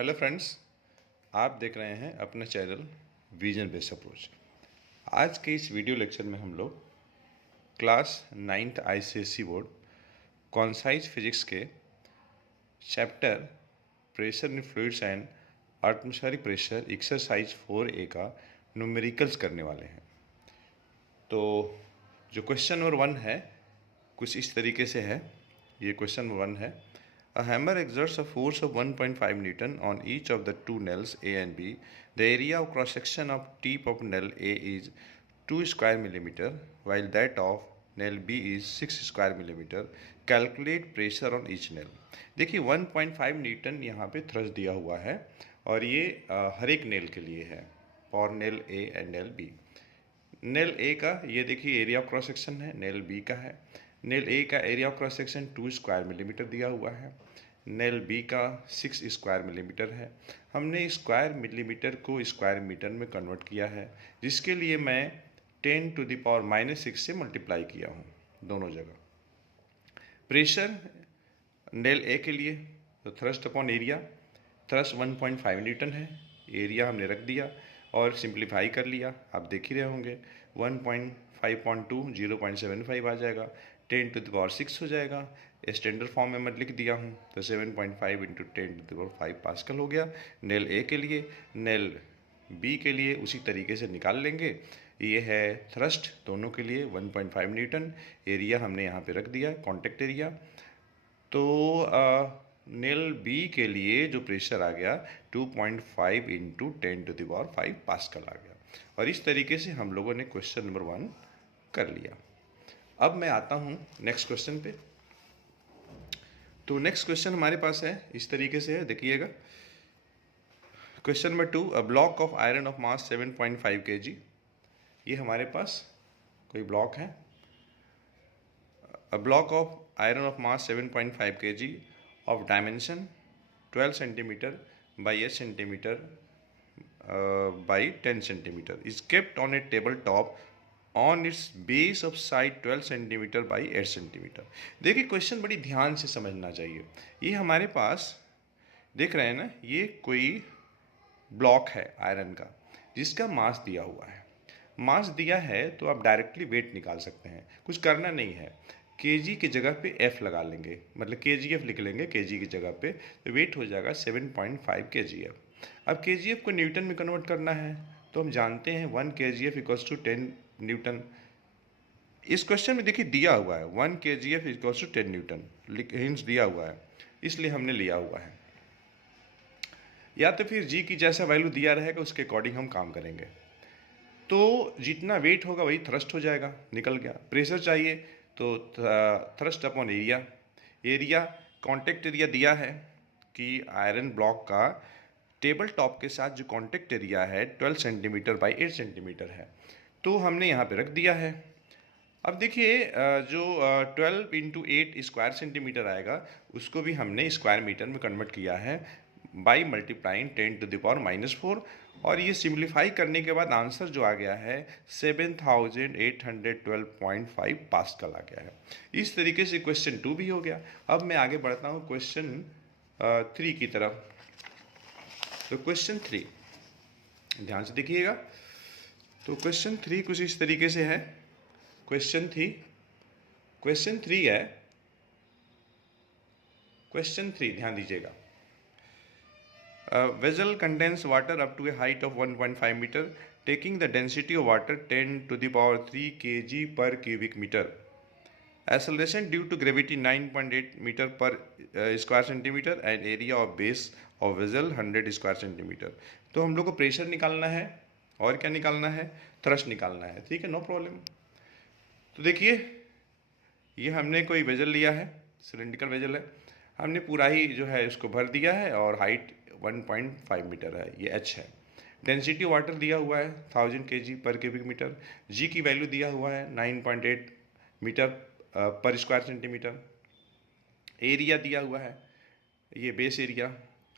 Hello friends, आप देख रहे हैं अपना चैनल विजन बेस्ड अप्रोच। आज के इस वीडियो लेक्चर में हम लोग class 9th ICSE board concise physics के chapter pressure in fluids and atmospheric pressure exercise 4A का न्यूमेरिकल्स करने वाले हैं। तो जो क्वेश्चन नंबर 1 है कुछ इस तरीके से है। ये क्वेश्चन नंबर 1 है, A hammer exerts a force of 1.5 Newton on each of the two nails A and B. The area of cross section of tip of nail A is 2 square millimeter, while that of nail B is 6 square millimeter. Calculate pressure on each nail. देखिए 1.5 Newton यहाँ पे thrust दिया हुआ है और ये हर एक nail के लिए है, और nail A and nail B। Nail A का ये देखिए एरिया ऑफ क्रॉस सेक्शन है, नेल B का है। नेल A का area of cross section 2 square millimetre दिया हुआ है, नेल B का 6 स्क्वायर मिलीमीटर है। हमने स्क्वायर मिलीमीटर को स्क्वायर मीटर में कन्वर्ट किया है, जिसके लिए मैं 10⁻⁻6 से मल्टीप्लाई किया हूँ दोनों जगह। प्रेशर नेल A के लिए तो thrust upon area, thrust 1.5 Newton है, एरिया हमने रख दिया और सिंप्लीफाई कर लिया। आप देख ही रहे होंगे 1.5.2 0.75 आ जाएगा, 10⁻6 हो जाएगा। स्टैंडर्ड फॉर्म में मैं लिख दिया हूँ तो 7.5 × 10⁵ पास्कल हो गया नेल A के लिए। नेल B के लिए उसी तरीके से निकाल लेंगे। ये है थ्रस्ट दोनों के लिए 1.5 न्यूटन, एरिया हमने यहाँ पे रख दिया कॉन्टैक्ट एरिया। तो नेल B के लिए जो प्रेशर आ गया 2.5 × 10⁵ पास्कल आ गया। और इस तरीके से हम लोगों ने क्वेश्चन नंबर 1 कर लिया। अब मैं आता हूँ नेक्स्ट क्वेश्चन पे। तो नेक्स्ट क्वेश्चन हमारे पास है इस तरीके से है, देखिएगा। Question number 2, a block of iron of mass 7.5 kg। ये हमारे पास कोई ब्लॉक है। A block of iron of mass 7.5 kg of dimension 12 centimeter by 8 centimeter by 10 centimeter is kept on a table top on its base of side 12 centimeter by 8 centimeter। देखिए question बड़ी ध्यान से समझना चाहिए। ये हमारे पास देख रहे हैं ना, ये कोई ब्लॉक है आयरन का जिसका मास दिया हुआ है। मास दिया है तो आप डायरेक्टली वेट निकाल सकते हैं, कुछ करना नहीं है। केजी की जगह पे F लगा लेंगे, मतलब KGF लिख लेंगे केजी की जगह पे, तो वेट हो जाएगा 7.5 kgf। अब KGF को न्यूटन में कन्वर्ट करना है तो हम जानते हैं 1 kgf = 10 न्यूटन। इस क्वेश्चन में देखिए दिया हुआ है 1 kgf = 10 न्यूटन, हिंट्स दिया हुआ है, इसलिए हमने लिया हुआ है। या तो फिर G की जैसा वैल्यू दिया रहेगा उसके अकॉर्डिंग हम काम करेंगे। तो जितना वेट होगा वही थ्रस्ट हो जाएगा, निकल गया। प्रेशर चाहिए तो thrust upon area, area contact area दिया है कि आयरन ब्लॉक का टेबल टॉप के साथ जो कॉन्टैक्ट एरिया है 12 सेंटीमीटर बाई 8 सेंटीमीटर है, तो हमने यहाँ पे रख दिया है। अब देखिए जो 12 × 8 स्क्वायर सेंटीमीटर आएगा उसको भी हमने स्क्वायर मीटर में कन्वर्ट किया है बाई मल्टीप्लाइंग 10⁻⁴, और ये सिंप्लीफाई करने के बाद आंसर जो आ गया है 7812.5 पास्कल आ गया है। इस तरीके से क्वेश्चन 2 भी हो गया। अब मैं आगे बढ़ता हूँ क्वेश्चन 3 की तरफ। तो क्वेश्चन 3 ध्यान से देखिएगा। तो क्वेश्चन 3 कुछ इस तरीके से है। क्वेश्चन 3 है, क्वेश्चन 3 ध्यान दीजिएगा। Vessel contains water up to a height of 1.5 meter, taking the density of water 10⁻³ kg per cubic meter. Acceleration due to gravity 9.8 meter per square centimeter and area of base of vessel 100 square centimeter। तो हम लोग को pressure निकालना है और क्या निकालना है, थ्रस्ट निकालना है। ठीक है, नो प्रॉब्लम। तो देखिए ये हमने कोई वेजल लिया है, सिलेंड्रिकल वेजल है, हमने पूरा ही जो है इसको भर दिया है और हाइट 1.5 मीटर है, ये H है। डेंसिटी वाटर दिया हुआ है 1000 kg पर क्यूबिक मीटर। G की वैल्यू दिया हुआ है 9.8 मीटर पर स्क्वायर सेंटीमीटर। एरिया दिया हुआ है, ये बेस एरिया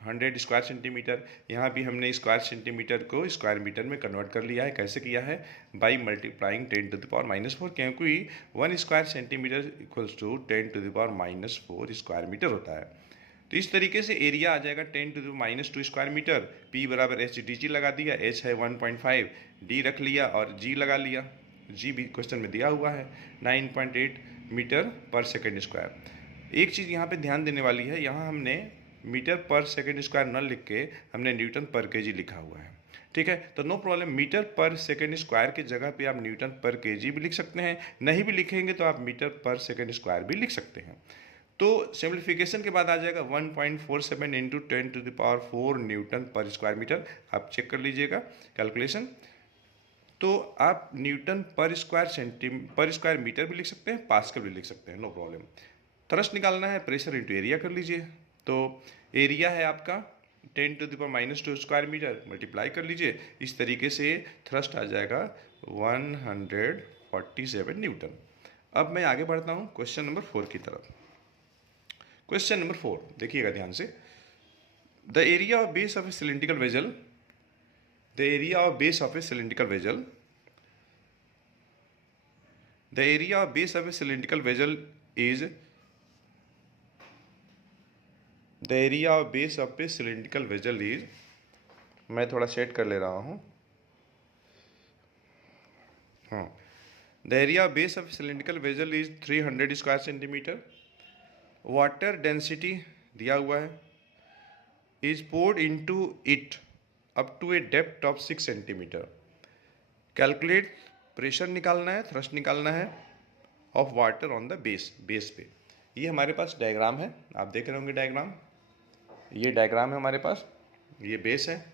100 स्क्वायर सेंटीमीटर। यहाँ भी हमने स्क्वायर सेंटीमीटर को स्क्वायर मीटर में कन्वर्ट कर लिया है। कैसे किया है, बाई मल्टीप्लाइंग 10⁻⁴, क्योंकि 1 स्क्वायर सेंटीमीटर = 10⁻⁴ स्क्वायर मीटर होता है। तो इस तरीके से एरिया आ जाएगा 10⁻² स्क्वायर मीटर। P बराबर एच डी जी लगा दिया, H है 1.5, D रख लिया और G लगा लिया। G भी क्वेश्चन में दिया हुआ है 9.8 मीटर पर सेकेंड स्क्वायर। एक चीज़ यहाँ पे ध्यान देने वाली है, यहाँ हमने मीटर पर सेकेंड स्क्वायर न लिख के हमने न्यूटन पर केजी लिखा हुआ है। ठीक है, तो नो प्रॉब्लम, मीटर पर सेकेंड स्क्वायर की जगह पे आप न्यूटन पर केजी भी लिख सकते हैं, नहीं भी लिखेंगे तो आप मीटर पर सेकेंड स्क्वायर भी लिख सकते हैं। तो सिंप्लीफिकेशन के बाद आ जाएगा 1.47 इंटू 10⁴ न्यूटन पर स्क्वायर मीटर। आप चेक कर लीजिएगा कैलकुलेशन। तो आप न्यूटन पर स्क्वायर मीटर भी लिख सकते हैं, पास्कल भी लिख सकते हैं, नो प्रॉब्लम। थ्रस्ट निकालना है, प्रेशर इंटू एरिया कर लीजिए। तो एरिया है आपका 10⁻² स्क्वायर मीटर, मल्टीप्लाई कर लीजिए। इस तरीके से थ्रस्ट आ जाएगा 147 न्यूटन। अब मैं आगे बढ़ता हूँ क्वेश्चन नंबर 4 की तरफ। क्वेश्चन नंबर 4 देखिएगा ध्यान से। The area of base of a cylindrical vessel, the area of base of a cylindrical vessel, the area of base of a cylindrical vessel is, the area of base of a cylindrical vessel is, मैं थोड़ा set कर ले रहा हूँ। हाँ, the area of base of cylindrical vessel is 300 square centimetre. Water density दिया हुआ है, is poured into it up to a depth of 6 centimetre. Calculate, pressure निकालना है, थ्रस्ट निकालना है of water on the base, base पे। ये हमारे पास डायग्राम है, आप देख रहे होंगे डायग्राम, ये डायग्राम है हमारे पास, ये बेस है।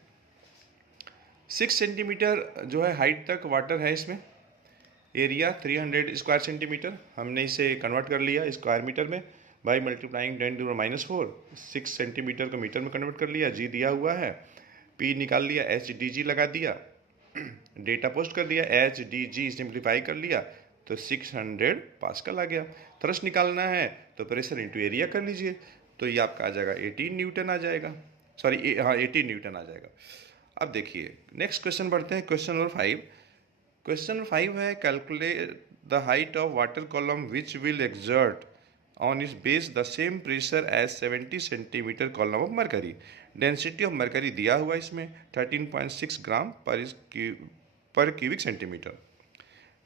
6 सेंटीमीटर जो है हाइट तक वाटर है इसमें। एरिया 300 स्क्वायर सेंटीमीटर, हमने इसे कन्वर्ट कर लिया स्क्वायर मीटर में बाई मल्टीप्लाइंग 10⁻⁴। 6 सेंटीमीटर को मीटर में कन्वर्ट कर लिया, जी दिया हुआ है, पी निकाल लिया, एच डी जी लगा दिया, डेटा पोस्ट कर दिया, एच डी जी सिंप्लीफाई कर लिया तो 600 पास्कल आ गया। थ्रस्ट निकालना है तो प्रेशर इंटू एरिया कर लीजिए, तो ये आपका आ जाएगा 18 न्यूटन आ जाएगा, सॉरी हाँ 18 न्यूटन आ जाएगा। अब देखिए नेक्स्ट क्वेश्चन बढ़ते हैं, क्वेश्चन नंबर 5। क्वेश्चन नंबर 5 है, calculate the height of water column which will exert on its base the same pressure as 70 centimetre column of mercury. Density of mercury दिया हुआ है इसमें 13.6 ग्राम पर क्यूबिक सेंटीमीटर।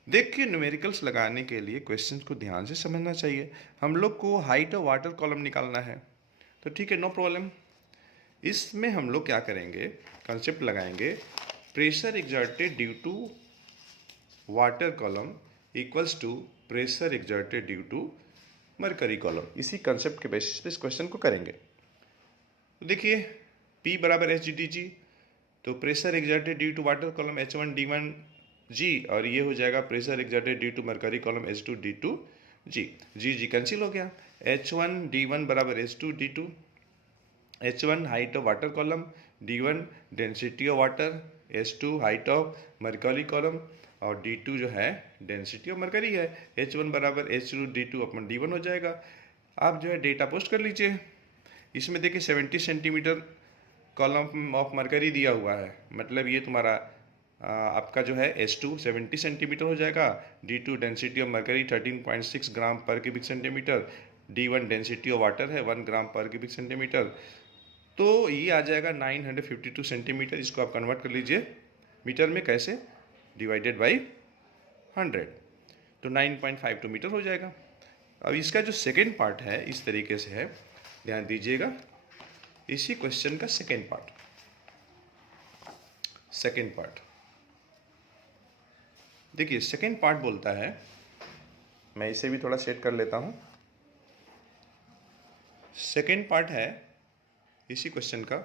देखिए numericals लगाने के लिए क्वेश्चन को ध्यान से समझना चाहिए। हम लोग को हाइट ऑफ वाटर कॉलम निकालना है, तो ठीक है नो प्रॉब्लम। इसमें हम लोग क्या करेंगे, कंसेप्ट लगाएंगे, pressure exerted due to water column equals to pressure exerted due to mercury column. इसी कंसेप्ट के बेसिस पे इस क्वेश्चन को करेंगे। तो देखिए P बराबर एच डी जी, तो pressure exerted due to water column H1 D1G, और ये हो जाएगा pressure exerted due to mercury column H2 D2G। G cancel हो गया, H1 D1 बराबर H2 D2। H1 height of water column, D1 density of water, H2 height of mercury column, और D2 जो है डेंसिटी ऑफ मरकरी है। H1 बराबर H2 D2 अपन D1 हो जाएगा। आप जो है डेटा पोस्ट कर लीजिए। इसमें देखिए 70 सेंटीमीटर कॉलम ऑफ मरकरी दिया हुआ है, मतलब ये तुम्हारा आपका जो है H2 70 सेंटीमीटर हो जाएगा, D2 डेंसिटी ऑफ मरकरी 13.6 ग्राम पर cubic centimetre, D1 density of water है 1 ग्राम पर क्यूबिक सेंटीमीटर, तो ये आ जाएगा 952 सेंटीमीटर। इसको आप कन्वर्ट कर लीजिए मीटर में, कैसे, डिवाइडेड बाई 100, तो 9.52 मीटर हो जाएगा। अब इसका जो सेकेंड पार्ट है इस तरीके से है, ध्यान दीजिएगा, इसी क्वेश्चन का सेकेंड पार्ट देखिए। सेकेंड पार्ट बोलता है, मैं इसे भी थोड़ा सेट कर लेता हूं। सेकेंड पार्ट है इसी क्वेश्चन का,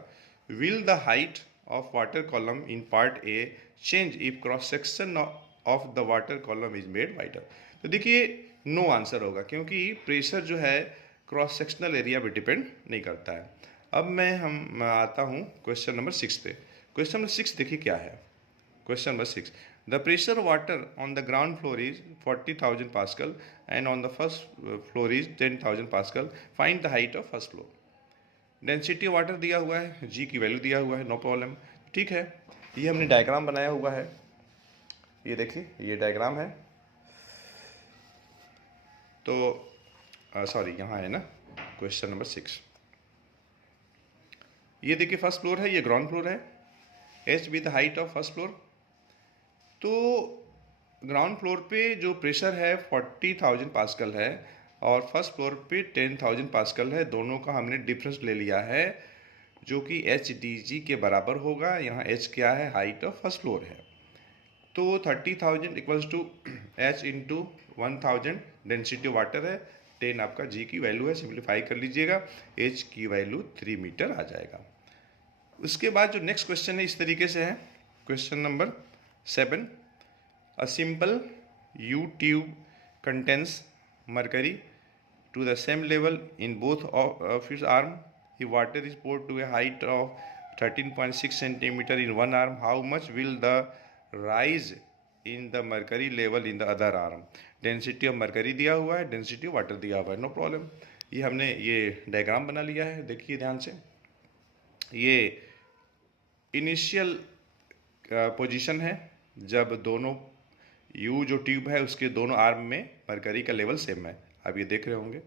will the height of water column in part A change if cross section of the water column is made wider. तो देखिए नो आंसर होगा, क्योंकि प्रेशर जो है क्रॉस सेक्शनल एरिया पे डिपेंड नहीं करता है। अब मैं आता हूँ क्वेश्चन नंबर 6 पे। क्वेश्चन नंबर 6 देखिए क्या है। Question number 6, the pressure water on the ground floor is 40,000 pascal and on the first floor is 10,000 pascal, find the height of first floor. Density water दिया हुआ है, जी की वैल्यू दिया हुआ है, नो प्रॉब्लम, ठीक है। ये हमने डायग्राम बनाया हुआ है, ये देखिए ये डायग्राम है, तो सॉरी यहाँ है ना क्वेश्चन नंबर 6, ये देखिए फर्स्ट फ्लोर है, ये ग्राउंड फ्लोर है। H be the height of first floor. तो ग्राउंड फ्लोर पे जो प्रेशर है 40,000 पास्कल है और फर्स्ट फ्लोर पे 10,000 पास्कल है। दोनों का हमने डिफरेंस ले लिया है जो कि एच डी जी के बराबर होगा। यहाँ एच क्या है, हाइट ऑफ फर्स्ट फ्लोर है। तो 30,000 equals to H into 1,000 density water है। 10 आपका जी की वैल्यू है, सिंप्लीफाई कर लीजिएगा, एच की वैल्यू 3 मीटर आ जाएगा। उसके बाद जो नेक्स्ट क्वेश्चन है इस तरीके से है, question number 7। A simple you tube contains mercury to the same level in both of its arm. If water is poured to a height of 13.6 centimeter in one arm, how much will the rise in the mercury level in the other arm? Density of mercury दिया हुआ है, density of water दिया हुआ है, no problem. ये हमने ये diagram बना लिया है, देखिए ध्यान से। ये इनिशियल पोजीशन है जब दोनों यू जो ट्यूब है उसके दोनों आर्म में मरकरी का लेवल सेम है। आप ये देख रहे होंगे।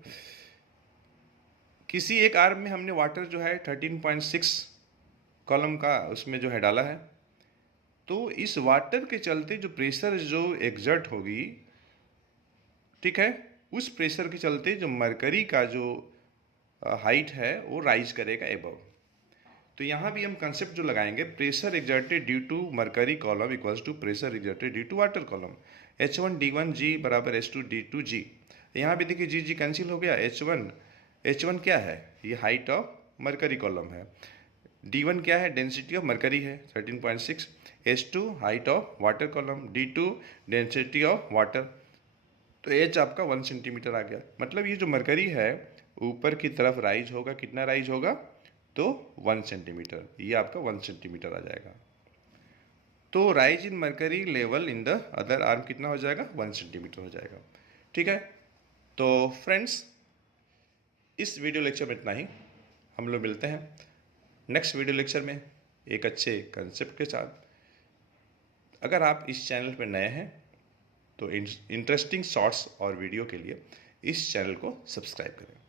किसी एक आर्म में हमने वाटर जो है 13.6 कॉलम का उसमें जो है डाला है। तो इस वाटर के चलते जो प्रेशर जो एग्जर्ट होगी, ठीक है, उस प्रेशर के चलते जो मरकरी का जो हाइट है वो राइज करेगा एबव। तो यहाँ भी हम कंसेप्ट जो लगाएंगे, pressure exerted due to mercury column equals to pressure exerted due to water column. H1 D1 G बराबर H2 D2 G। यहाँ भी देखिए जी जी कैंसिल हो गया। H1 क्या है, ये हाइट ऑफ मरकरी कॉलम है। D1 क्या है, डेंसिटी ऑफ मरकरी है 13.6। H2 height of water column, D2 density of water. तो H आपका 1 सेंटीमीटर आ गया। मतलब ये जो मरकरी है ऊपर की तरफ राइज होगा, कितना राइज होगा, तो 1 सेंटीमीटर। ये आपका 1 सेंटीमीटर आ जाएगा। तो rise in mercury level in the other arm कितना हो जाएगा, 1 सेंटीमीटर हो जाएगा। ठीक है, तो फ्रेंड्स इस वीडियो लेक्चर में इतना ही। हम लोग मिलते हैं नेक्स्ट वीडियो लेक्चर में एक अच्छे कंसेप्ट के साथ। अगर आप इस चैनल पर नए हैं तो इंटरेस्टिंग शॉर्ट्स और वीडियो के लिए इस चैनल को सब्सक्राइब करें।